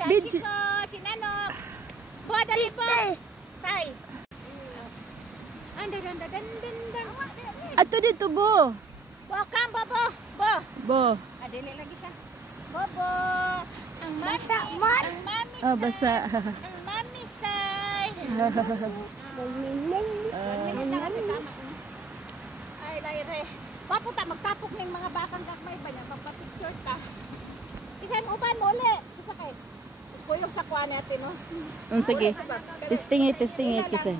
Si Chico, si Nanok. Bo, dali po. Say. Ato dito, Bo. Bo, come, Bo. Bo. Bo. Dili lagi siya. Bobo. Ang mami. Ang mami. Oh, basa. Ang mami say. Ay, laire. Paputa, magtapok ng mga bakang kakmay ba niya? Magpa-picture ka. Isa'y uban mo ulit. Isa kay. Kuyog sa kuha natin, no? Sige. Testing it kasi.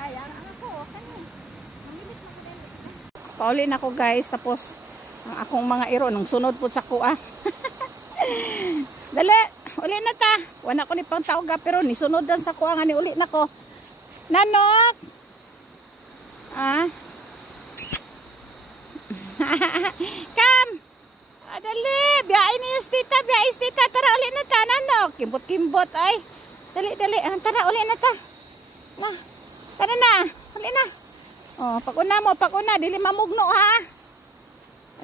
Ay, ang ako. Pauli na ko guys. Tapos, ang akong mga iro. Nang sunod po sa kuha. Dali. Uli na ta. Wala ko ni pang tawag pero nisunod dan sa kuha nga ni uli na ko. Nanok! Ah? Kam! Dali! Biyain ni Justita. Biyais tita. Tara uli na ta. Nanok! Kimbot-kimbot ay. Dali. Tara uli na ta. Tara na. Uli na. Oh, pag-una mo. Dili mamugno ha.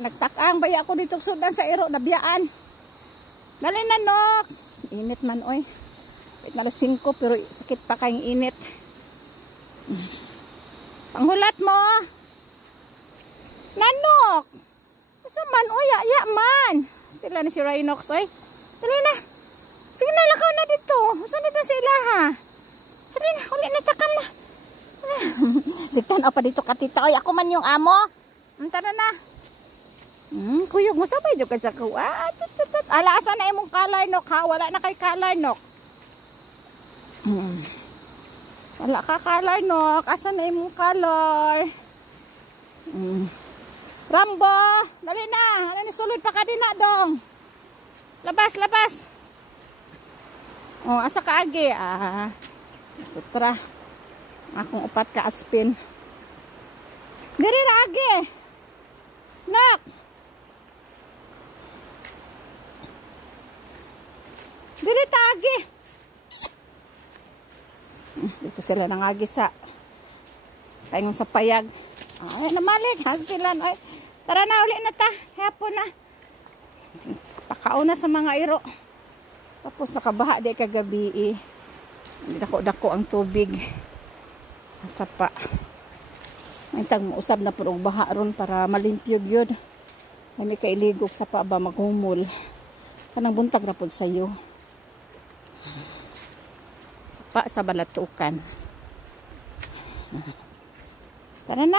Nagtakang baya ako dito sudan sa iro. Nabiyaan. Dali Nanok. Init man oy. Wait na 5 pero sakit pa kayong init. Panghulat mo. Nanok. Asa man oy, ya man. Stila ni si Rhinox oy. Dali na. Sige na lakaw na dito. Sunod na sila ha. Dali na, uli na takam na. Sigtan pa dito katita oy. Ako man yung amo. Tara na. Kuyog mo sabay jud ka sa kuha. Ala asa na imong color nok ha? Wala na kay color nok. Wala ka color nok. Asa na imong color? Rambo, dali na. Ano ni sulod pa ka dina dong. Labas. Oh, asa ka agi? Sutra. Akong upat ka aspin. Diri ra agi. Nak. Dili taagi. Dito sila nangagi sa paingon sa payag. Ay, namalik. Hasilan. Ay, tara na, uli na ta. Hapon na. Pakaon na sa mga iro. Tapos nakabaha di kagabi. Dako-dako ang tubig. Asa pa. May tang usab na po og baha ron para malimpyog yun. May kailigog sa pa ba maghumol. Kanang buntag na po sa'yo. Sapa sa balatukan. Tara na.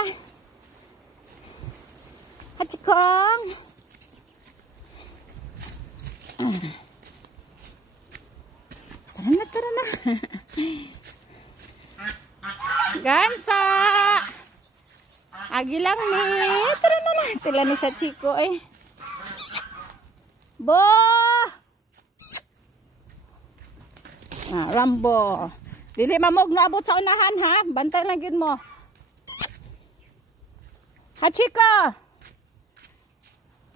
Hachikong. Tara na. Gansa. Agi lang ni. Tara na. Tila ni sa Chico eh. Bo. Rambo. Dili mamog na abot sa unahan ha. Bantay lang yun mo. Hachika.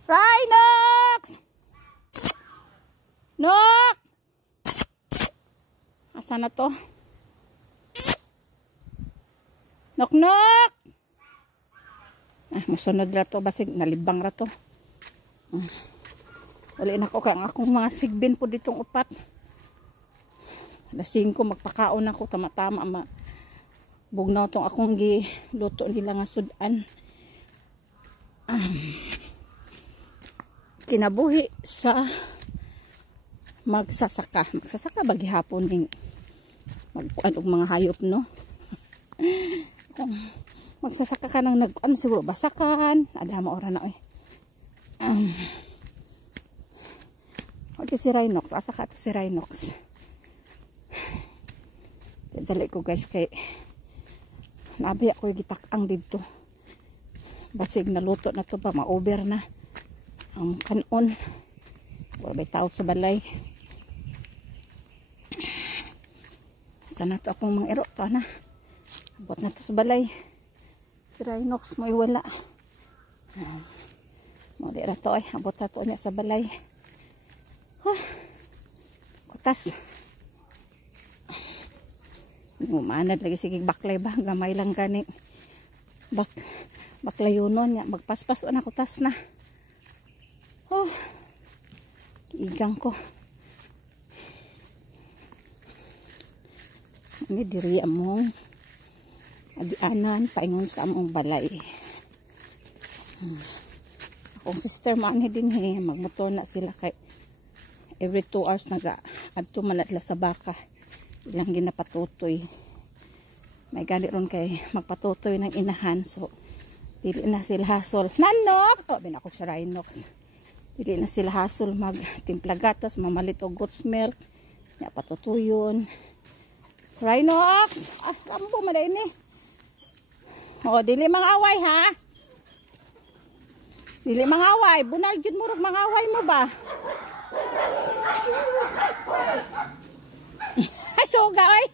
Rhinox. Nok. Asa na to? Nok. Masunod ra to. Basig nalibang ra to. Wali na ko kang akong mga sigbin po ditong upat. Alas 5 magpakaon ako tama-tama bugnaw tong akong giluto nila nga sudan. Kinabuhi sa magsasaka bagihapon ning magkuan og mga hayop no. Kung magsasaka ka nang siguro basakan ada mo ora na oy. Okay, si Rhinox asa ka to si Rhinox. Dali ko guys kay nabi ako gitak-ang dito. Basig naluto na to pa ma-over na ang kanon. Wala tao sa balay. Sana to akong mga ero to na. Abot na to sa balay. Si Rhinox mo iwala. Mo di ra to ay abot na to niya sa balay. Kutas. Umanad lagi sige baklay ba gamay lang gani baklayonon nya magpaspas na kutas na. igang ko. Ini diri among adianan paingon sa among balay. Akong sister maani din magmotor na sila kay every 2 hours naga adto man sila sa baka. Ilang ginapatutoy. May gani ron kay magpatutoy ng inahan, so dili na sila hasol. Nanok! Oh, binakog sa Rhinox. Dili na sila hasol magtimpla gatas, mamalit og goat's milk. Nya patutuyon. Rhinox! Ah, rambo man ini. Oh, dili mga away ha. Dili mga away, bunal gyud mo rog mga away mo ba? Suga oy.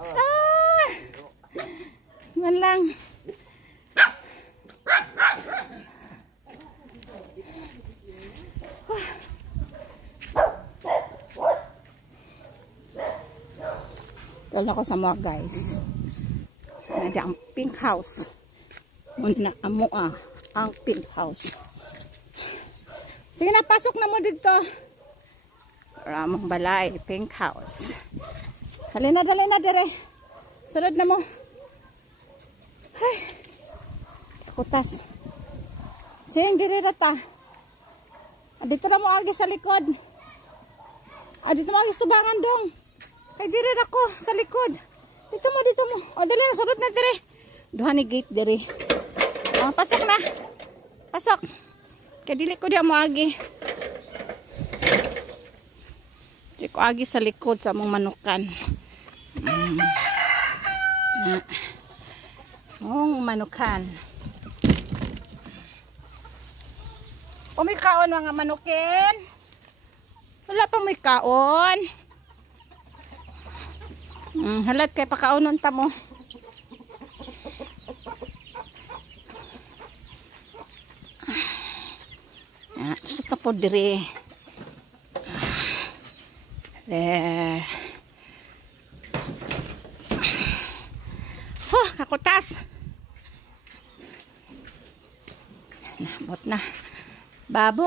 Ah! Man lang. Dala ko sa mga guys. Nadi ang pink house. Muna amo ang pink house. Sige na, pasok na mo dito. Ramong balay, pink house. Dali na, dire. Sunod na mo. Ay, kutas. Sing, dire rata. Dito na mo agi sa likod. Dito mo agi tubangan dong. Kay dire ako sa likod. Dito mo. O, dali na, sunod na dire. Duha ni gate dire. Pasok na. Pasok. Kaya dili ko diya mo agi. Dili ko agi sa likod sa mong manukan. Mong manukan. Umikaon mga manukin. Wala pa may kaon. Halat kay pakaunon ta mo. Sa tapo dire. There. Kakutas. Nabot na. Babo.